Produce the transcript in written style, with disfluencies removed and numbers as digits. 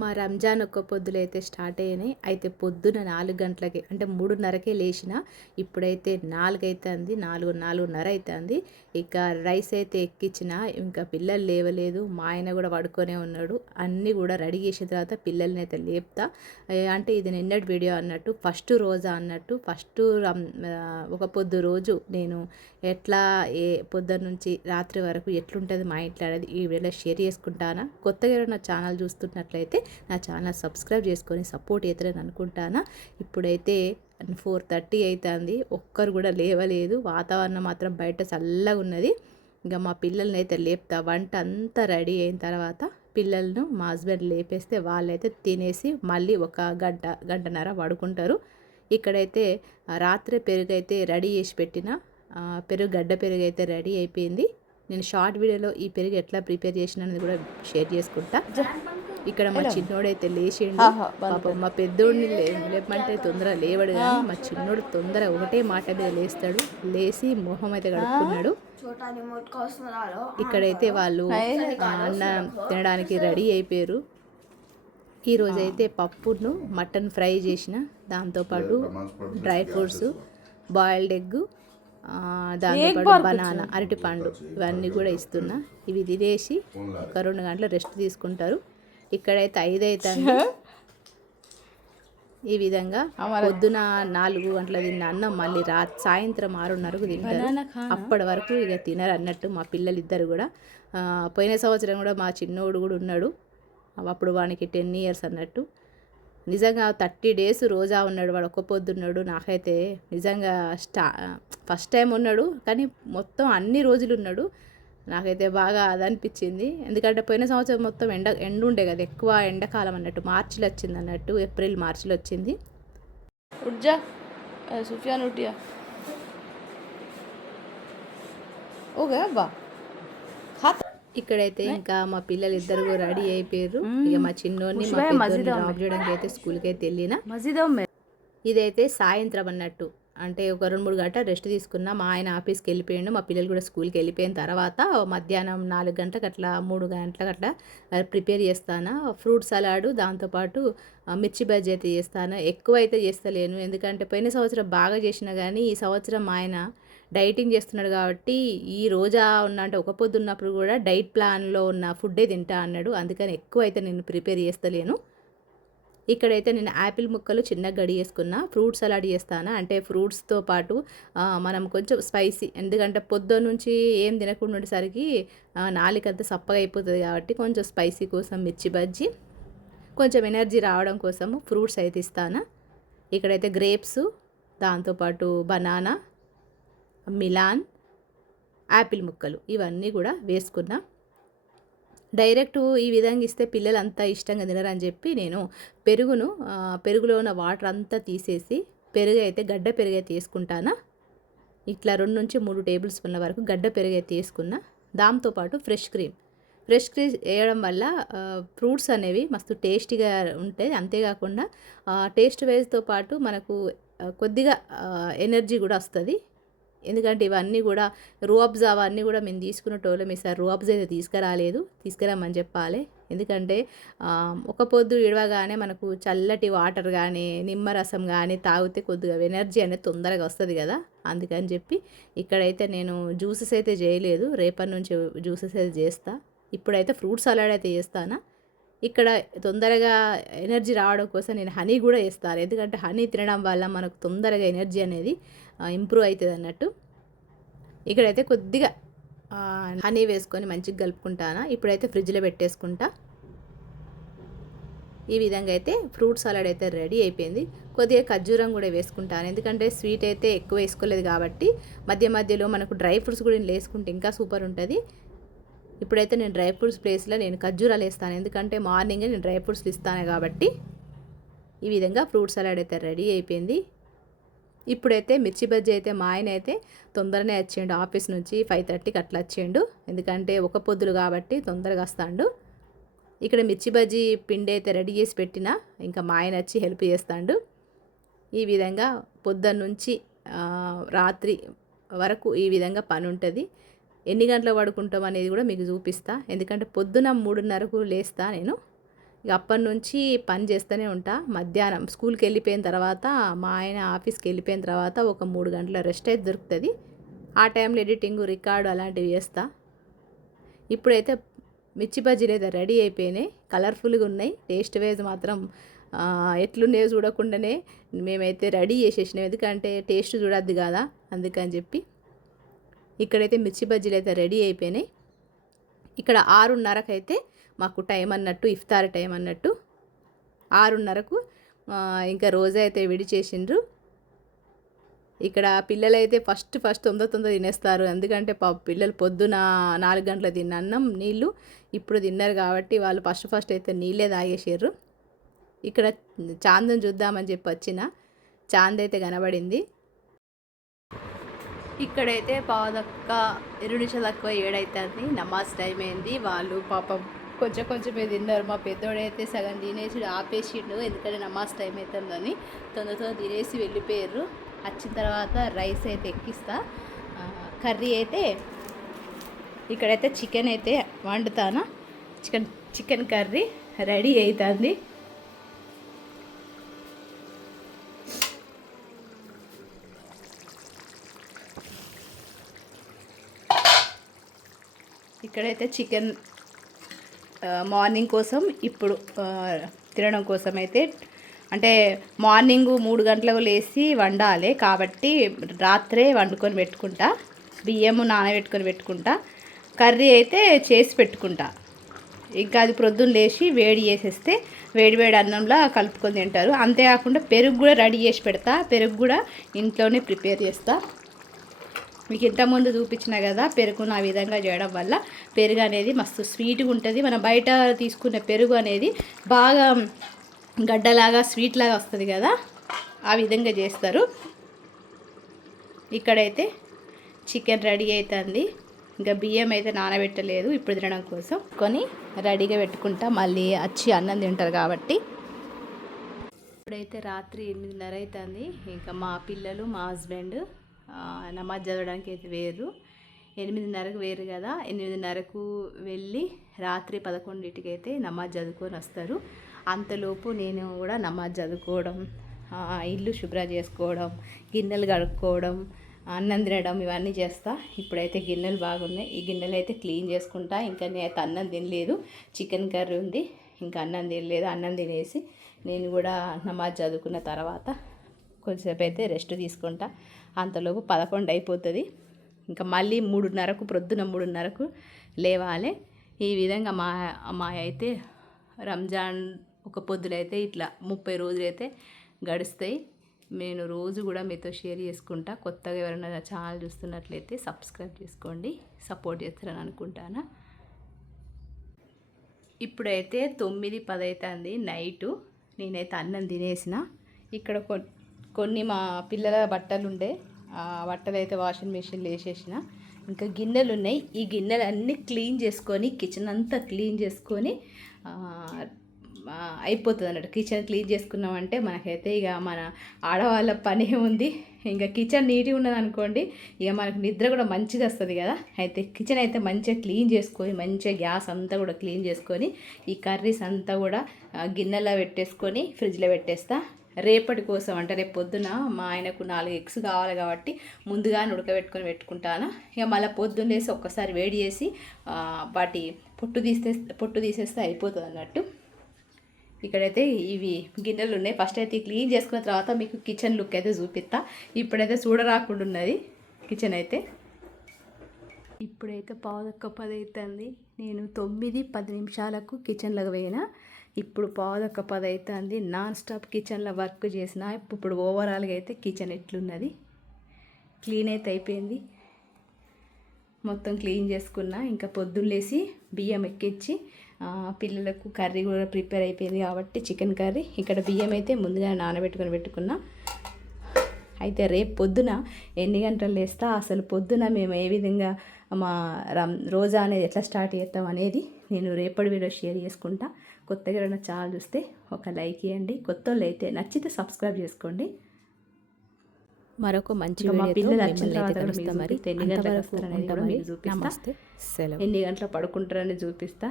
మా రంజాన్ ఒక్క పొద్దులైతే స్టార్ట్ అయినాయి. అయితే పొద్దున 4 గంటలకే అంటే 3:30కే లేచిన. ఇప్పుడైతే 4 అయితంది. 4, 4:30 అయితంది. ఇక రైస్ అయితే ఎక్కించిన. ఇంకా పిల్లలు లేవలేదు. మా ఆయన కూడా పడుకొనే ఉన్నాడు. అన్నీ కూడా రెడీ చేసిన తర్వాత పిల్లల్ని అయితే లేపుతా. అంటే ఇది నిన్నటి వీడియో అన్నట్టు. ఫస్ట్ రోజా అన్నట్టు. ఒక పొద్దు రోజు నేను ఎట్లా పొద్దున్న నుంచి రాత్రి వరకు ఎట్లుంటుంది మా ఇంట్లో అనేది ఈ వీడియోలో షేర్ చేసుకుంటానా. కొత్తగా ఎవరైనా ఛానల్ చూస్తున్నట్లయితే నా ఛానల్ సబ్స్క్రైబ్ చేసుకొని సపోర్ట్ అవుతారని అనుకుంటానా. ఇప్పుడైతే 4:30 అవుతుంది. ఒక్కరు కూడా లేవలేదు. వాతావరణం మాత్రం బయట చల్లగా ఉన్నది. ఇంకా మా పిల్లల్ని అయితే లేపుతా. వంట అంతా రెడీ అయిన తర్వాత పిల్లలను మా హస్బెండ్ లేపేస్తే వాళ్ళైతే తినేసి మళ్ళీ ఒక గంటన్నర పడుకుంటారు. ఇక్కడైతే రాత్రి పెరుగు అయితే రెడీ చేసి పెట్టిన. గడ్డ పెరుగు అయితే రెడీ అయిపోయింది. నేను షార్ట్ వీడియోలో ఈ పెరుగు ఎట్లా ప్రిపేర్ చేసిన అనేది కూడా షేర్ చేసుకుంటా. ఇక్కడ మా చిన్నోడైతే లేచిండు. పాపం మా పెద్దోడిని లేపమంటే తొందరగా లేవడు, కానీ మా చిన్నోడు తొందర ఒకటే మాట మీద లేస్తాడు. లేచి మొహం అయితే కడుక్కున్నాడు. ఇక్కడైతే వాళ్ళు అన్నం తినడానికి రెడీ అయిపోయారు. ఈరోజైతే పప్పును మటన్ ఫ్రై చేసిన, దాంతోపాటు డ్రై ఫ్రూట్స్, బాయిల్డ్ ఎగ్, దాంతోపాటు బనానా, అరటిపండు ఇవన్నీ కూడా ఇస్తున్నా. ఇవి తినేసి ఒక 2 గంటలు రెస్ట్ తీసుకుంటారు. ఇక్కడైతే 5 అవుతుంది. ఈ విధంగా పొద్దున 4 గంటల తిన్న అన్నం మళ్ళీ సాయంత్రం 6:30కు తింటారు. అప్పటి వరకు ఇక తినరు అన్నట్టు మా పిల్లలు ఇద్దరు కూడా. పోయిన సంవత్సరం కూడా మా చిన్నోడు కూడా ఉన్నాడు. అప్పుడు వానికి 10 ఇయర్స్ అన్నట్టు. నిజంగా 30 డేస్ రోజా ఉన్నాడు. వాడు ఒక్క పొద్దున్నాడు. నాకైతే నిజంగా ఫస్ట్ టైం ఉన్నాడు, కానీ మొత్తం అన్ని రోజులు ఉన్నాడు. నాకైతే బాగా అదనిపించింది. ఎందుకంటే పోయిన సంవత్సరం మొత్తం ఎండ ఉండే కదా, ఎక్కువ ఎండాకాలం అన్నట్టు. మార్చిలో వచ్చింది అన్నట్టు, ఏప్రిల్ మార్చిలో వచ్చింది. ఇక్కడైతే ఇంకా మా పిల్లలు ఇద్దరు రెడీ అయిపోయారు. ఇక మా చిన్నోడిని డ్రాప్ చేయడానికి అయితే స్కూల్కి అయితే వెళ్ళిన. ఇదైతే సాయంత్రం అన్నట్టు. అంటే ఒక 2-3 గంటలు రెస్ట్ తీసుకున్నా. మా ఆయన ఆఫీస్కి వెళ్ళిపోయాడు. మా పిల్లలు కూడా స్కూల్కి వెళ్ళిపోయిన తర్వాత మధ్యాహ్నం 4 గంటలకు అట్లా 3 గంటలకు అట్లా ప్రిపేర్ చేస్తాను. ఫ్రూట్ సలాడు, దాంతోపాటు మిర్చి బజ్జీ అయితే చేస్తాను. ఎక్కువ అయితే చేస్తలేను, ఎందుకంటే పోయిన సంవత్సరం బాగా చేసిన, కానీ ఈ సంవత్సరం మా ఆయన డైటింగ్ చేస్తున్నాడు కాబట్టి ఈ రోజా అంటే ఒక పొద్దు ఉన్నప్పుడు కూడా డైట్ ప్లాన్లో ఉన్న ఫుడ్డే తింటా అన్నాడు. అందుకని ఎక్కువ అయితే నేను ప్రిపేర్ చేస్తలేను. ఇక్కడైతే నేను యాపిల్ ముక్కలు చిన్నగా చేసుకున్నా. ఫ్రూట్ సలాడ్ చేస్తాను. అంటే ఫ్రూట్స్తో పాటు మనం కొంచెం స్పైసీ, ఎందుకంటే పొద్దున్న నుంచి ఏం తినకుండా ఉండేసరికి నాలుకంతా సప్పగా అయిపోతుంది కాబట్టి కొంచెం స్పైసీ కోసం మిర్చి బజ్జీ, కొంచెం ఎనర్జీ రావడం కోసము ఫ్రూట్స్ అయితే ఇస్తాను. ఇక్కడైతే గ్రేప్స్, దాంతోపాటు బనానా, మిలాన్, యాపిల్ ముక్కలు ఇవన్నీ కూడా వేసుకున్నా. డైరెక్ట్ ఈ విధంగా ఇస్తే పిల్లలు అంతా ఇష్టంగా తినరని చెప్పి నేను పెరుగులో ఉన్న వాటర్ అంతా తీసేసి పెరుగు అయితే గడ్డ పెరుగు అయితే తీసుకుంటాను. ఇట్లా 2 నుంచి 3 టేబుల్ స్పూన్ల వరకు గడ్డ పెరుగు అయితే తీసుకున్నా. దాంతోపాటు ఫ్రెష్ క్రీమ్ వేయడం వల్ల ఫ్రూట్స్ అనేవి మస్తు టేస్టీగా ఉంటాయి. అంతేకాకుండా టేస్ట్ వైజ్తో పాటు మనకు కొద్దిగా ఎనర్జీ కూడా వస్తుంది. ఎందుకంటే ఇవన్నీ కూడా రూఅబ్జా అవన్నీ కూడా మేము తీసుకునేటోళ్ళం. ఈసారి రూఅబ్జా అయితే తీసుకురామని చెప్పాలి. ఎందుకంటే ఒక పొద్దు ఇడవగానే మనకు చల్లటి వాటర్ కానీ నిమ్మరసం కానీ తాగితే కొద్దిగా ఎనర్జీ అనేది తొందరగా వస్తుంది కదా. అందుకని చెప్పి ఇక్కడైతే నేను జ్యూసెస్ అయితే చేయలేదు. రేపటి నుంచి జ్యూసెస్ అయితే చేస్తా. ఇప్పుడైతే ఫ్రూట్ సలాడ్ అయితే చేస్తాను. ఇక్కడ తొందరగా ఎనర్జీ రావడం కోసం నేను హనీ కూడా వేస్తాను. ఎందుకంటే హనీ తినడం వల్ల మనకు తొందరగా ఎనర్జీ అనేది ఇంప్రూవ్ అవుతుంది అన్నట్టు. ఇక్కడైతే కొద్దిగా హనీ వేసుకొని మంచిగా కలుపుకుంటాను. ఇప్పుడైతే ఫ్రిడ్జ్లో పెట్టేసుకుంటా. ఈ విధంగా అయితే ఫ్రూట్ సలాడ్ అయితే రెడీ అయిపోయింది. కొద్దిగా ఖర్జూరం కూడా వేసుకుంటాను, ఎందుకంటే స్వీట్ అయితే ఎక్కువ వేసుకోలేదు కాబట్టి మధ్య మధ్యలో మనకు డ్రై ఫ్రూట్స్ కూడా వేసుకుంటే ఇంకా సూపర్ ఉంటుంది. ఇప్పుడైతే నేను డ్రై ఫ్రూట్స్ ప్లేస్లో నేను ఖర్జూరాలు వేస్తాను, ఎందుకంటే మార్నింగే నేను డ్రై ఫ్రూట్స్ ఇస్తాను కాబట్టి. ఈ విధంగా ఫ్రూట్ సలాడ్ అయితే రెడీ అయిపోయింది. ఇప్పుడైతే మిర్చి బజ్జీ అయితే మా ఆయన అయితే తొందరనే వచ్చేయండు ఆఫీస్ నుంచి. 5:30కి అట్లా వచ్చేయండు, ఎందుకంటే ఒక పొద్దులు కాబట్టి తొందరగా వస్తాడు. ఇక్కడ మిర్చి బజ్జీ పిండి అయితే రెడీ చేసి పెట్టిన, ఇంకా మా ఆయన వచ్చి హెల్ప్ చేస్తాడు. ఈ విధంగా పొద్దున్న నుంచి రాత్రి వరకు ఈ విధంగా పని ఉంటుంది. ఎన్ని గంటలు పడుకుంటాం అనేది కూడా మీకు చూపిస్తా. ఎందుకంటే పొద్దున 3:30కు లేస్తా నేను. ఇక అప్పటి నుంచి పని చేస్తూనే ఉంటా. మధ్యాహ్నం స్కూల్కి వెళ్ళిపోయిన తర్వాత, మా ఆయన ఆఫీస్కి వెళ్ళిపోయిన తర్వాత ఒక 3 గంటల రెస్ట్ అయితే దొరుకుతుంది. ఆ టైంలో ఎడిటింగ్, రికార్డు అలాంటివి చేస్తా. ఇప్పుడైతే మిర్చి బజ్జీలు అయితే రెడీ అయిపోయినాయి, కలర్ఫుల్గా ఉన్నాయి. టేస్ట్ వైజ్ మాత్రం ఎట్లున్నాయో చూడకుండానే మేమైతే రెడీ చేసేసినాం, ఎందుకంటే టేస్ట్ చూడద్దు కదా అందుకని చెప్పి. ఇక్కడైతే మిర్చి బజ్జీలు అయితే రెడీ అయిపోయినాయి. ఇక్కడ 6:30కి అయితే మాకు టైం అన్నట్టు, ఇఫ్తార్ టైం అన్నట్టు. 6:30కు ఇంకా రోజా అయితే విడి చేసిండ్రు. ఇక్కడ పిల్లలైతే ఫస్ట్ తొందర తినేస్తారు, ఎందుకంటే పిల్లలు పొద్దున 4 గంటల తిన్న అన్నం నీళ్ళు ఇప్పుడు తిన్నారు కాబట్టి వాళ్ళు ఫస్ట్ అయితే నీళ్ళే తాగేసారు. ఇక్కడ చాందం చూద్దామని చెప్పి వచ్చిన, చాంద్ అయితే కనబడింది. ఇక్కడైతే 6:20 తక్కువ 7 అవుతుంది, నమాజ్ టైం అయింది. వాళ్ళు పాపం కొంచెమే తిన్నారు. మా పెద్దోడైతే సగం తినేసి ఆపేసిండు, ఎందుకంటే నమాజ్ టైం అవుతుందని. తొందర తినేసి వెళ్ళిపోయారు. వచ్చిన తర్వాత రైస్ అయితే ఎక్కిస్తా. కర్రీ అయితే ఇక్కడైతే చికెన్ అయితే వండుతాను. చికెన్ కర్రీ రెడీ అవుతుంది. ఇక్కడైతే చికెన్ మార్నింగ్ కోసం ఇప్పుడు తినడం కోసం అయితే, అంటే మార్నింగ్ 3 గంటలకు లేచి వండాలి కాబట్టి రాత్రే వండుకొని పెట్టుకుంటా. బియ్యము నానబెట్టుకొని పెట్టుకుంటా. కర్రీ అయితే చేసి పెట్టుకుంటా. ఇంకా అది ప్రొద్దున లేచి వేడి చేసేస్తే వేడి అన్నంలో కలుపుకొని తింటారు. అంతేకాకుండా పెరుగు కూడా రెడీ చేసి పెడతా. పెరుగు కూడా ఇంట్లోనే ప్రిపేర్ చేస్తా. మీకు ఇంతకుముందు చూపించిన కదా, పెరుగును ఆ విధంగా చేయడం వల్ల పెరుగు అనేది మస్తు స్వీట్గా ఉంటుంది. మనం బయట తీసుకునే పెరుగు అనేది బాగా గడ్డలాగా స్వీట్ లాగా వస్తుంది కదా, ఆ విధంగా చేస్తారు. ఇక్కడైతే చికెన్ రెడీ అవుతుంది. ఇంకా బియ్యం అయితే నానబెట్టలేదు, ఇప్పుడు తినడం కోసం కొని రెడీగా పెట్టుకుంటా. మళ్ళీ వచ్చి అన్నం తింటారు కాబట్టి. ఇప్పుడైతే రాత్రి 8:30 అవుతుంది. ఇంకా మా పిల్లలు, మా హస్బెండ్ నమాజ్ చదవడానికి అయితే వేరు. 8:30కు వేరు కదా, 8:30కు వెళ్ళి రాత్రి 11ంటికి అయితే నమాజ్ చదువుకొని వస్తారు. అంతలోపు నేను కూడా నమాజ్ చదువుకోవడం, ఇల్లు శుభ్రం చేసుకోవడం, గిన్నెలు కడుక్కోవడం, అన్నం తినడం ఇవన్నీ చేస్తా. ఇప్పుడైతే గిన్నెలు బాగున్నాయి, ఈ గిన్నెలు అయితే క్లీన్ చేసుకుంటా. ఇంకా నేనైతే అన్నం తినలేదు, చికెన్ కర్రీ ఉంది, ఇంకా అన్నం తినలేదు. అన్నం తినేసి నేను కూడా నమాజ్ చదువుకున్న తర్వాత కొంచెంసేపు అయితే రెస్ట్ తీసుకుంటా. అంతలోపు 11 అయిపోతుంది. ఇంకా మళ్ళీ 3:30కు ప్రొద్దున 3:30కు లేవాలి. ఈ విధంగా మా అయితే రంజాన్ ఒక పొద్దులైతే ఇట్లా 30 రోజులైతే గడుస్తాయి. నేను రోజు కూడా మీతో షేర్ చేసుకుంటా. కొత్తగా ఎవరైనా ఛానల్ చూస్తున్నట్లయితే సబ్స్క్రైబ్ చేసుకోండి, సపోర్ట్ చేస్తారని అనుకుంటాను. ఇప్పుడైతే 9:10 అవుతుంది నైటు. నేనైతే అన్నం తినేసిన. ఇక్కడ కొన్ని మా పిల్లల బట్టలు ఉండే, ఆ బట్టలు అయితే వాషింగ్ మిషన్లో వేసేసిన. ఇంకా గిన్నెలు ఉన్నాయి, ఈ గిన్నెలు అన్నీ క్లీన్ చేసుకొని, కిచెన్ అంతా క్లీన్ చేసుకొని అయిపోతుంది అన్నట్టు. కిచెన్ క్లీన్ చేసుకున్నామంటే మనకైతే ఇక మన ఆడవాళ్ళ పని ఉంది. ఇంకా కిచెన్ నీట్గా ఉన్నది అనుకోండి, ఇక మనకు నిద్ర కూడా మంచిగా వస్తుంది కదా. అయితే కిచెన్ అయితే మంచిగా క్లీన్ చేసుకొని, మంచిగా గ్యాస్ అంతా కూడా క్లీన్ చేసుకొని, ఈ కర్రీస్ అంతా కూడా గిన్నెలో పెట్టేసుకొని ఫ్రిడ్జ్లో పెట్టేస్తా రేపటి కోసం. అంటే రేపు పొద్దున మా ఆయనకు 4 ఎగ్స్ కావాలి కాబట్టి ముందుగానే ఉడకబెట్టుకొని పెట్టుకుంటాను. ఇక మళ్ళీ పొద్దున్న వేసి ఒక్కసారి వేడి చేసి వాటి పొట్టు తీసేస్తే అయిపోతుంది అన్నట్టు. ఇక్కడైతే ఇవి గిన్నెలు ఉన్నాయి. ఫస్ట్ అయితే క్లీన్ చేసుకున్న తర్వాత మీకు కిచెన్ లుక్ అయితే చూపిస్తా. ఇప్పుడైతే చూడరాకుండా ఉన్నది కిచెన్ అయితే. ఇప్పుడైతే 9:10 అవుతుంది. నేను 9:10 నిమిషాలకు కిచెన్లోకి పోయినా. ఇప్పుడు 9:10 అవుతుంది. నాన్ స్టాప్ కిచెన్లో వర్క్ చేసిన. ఇప్పుడు ఓవరాల్గా అయితే కిచెన్ ఎట్లున్నది, క్లీన్ అయితే అయిపోయింది. మొత్తం క్లీన్ చేసుకున్నా. ఇంకా పొద్దున్నేసి బియ్యం ఎక్కించి పిల్లలకు కర్రీ కూడా ప్రిపేర్ అయిపోయింది కాబట్టి చికెన్ కర్రీ. ఇక్కడ బియ్యం అయితే ముందుగా నానబెట్టుకొని పెట్టుకున్నా. అయితే రేపు పొద్దున ఎన్ని గంటలు లేస్తా, అసలు పొద్దున మేము ఏ విధంగా మా రోజా అనేది ఎట్లా స్టార్ట్ చేస్తాం అనేది నేను రేపటి వీడియో షేర్ చేసుకుంటా. కొత్తగా ఏమైనా ఛానల్ చూస్తే ఒక లైక్ ఇవ్వండి. కొత్త వాళ్ళు అయితే నచ్చితే సబ్స్క్రైబ్ చేసుకోండి. మరొక మంచి పిల్లలు వచ్చిన తర్వాత మరి ఎన్ని గంటలకు వస్తారనేది కూడా మీకు చూపిస్తా. ఎన్ని గంటలు పడుకుంటారని చూపిస్తా.